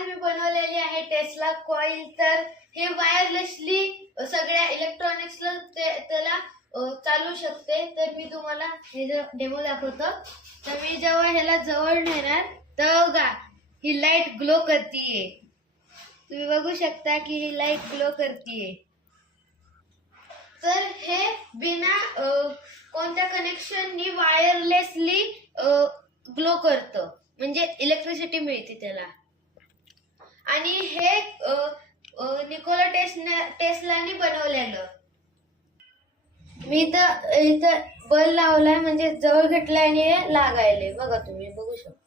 आज मी बनवलेली आहे टेस्ला कॉइल। तर हे वायरलेसली सगळ्या इलेक्ट्रॉनिक्सला त्याला चालू शकते। तर मी तुम्हाला हे डेमो दाखवतो। तर मी जेव्हा ह्याला जवळ नेणार तर बघा ही लाईट ग्लो करतीये। तुम्ही बघू शकता की ही लाईट ग्लो करतीये। तर हे बिना कोणत्या कनेक्शननी वायरलेसली ग्लो करतं, म्हणजे इलेक्ट्रिसिटी मिळते त्याला। आणि हे निकोला टेस्लानी बनवलेलं। मी इथं बल्ब लावलाय, म्हणजे जवळ घेतलाय आणि हे लागायले बघा, तुम्ही बघू शकता।